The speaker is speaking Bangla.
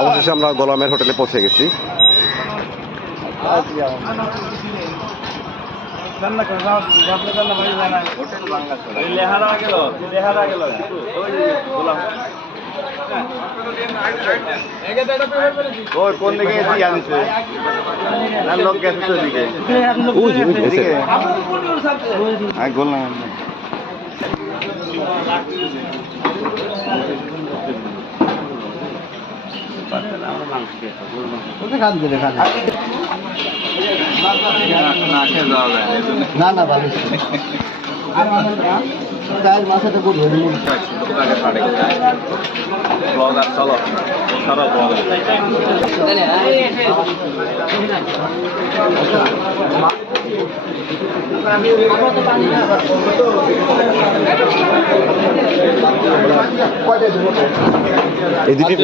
অবশেষে আমরা গোলামের হোটেলে পৌঁছে গেছি। কোন দিকে আনছে লোক গেছে ওদিকে গোলাম না না ভালো মাথাটা খুব ধরে চলো সারা এদিকে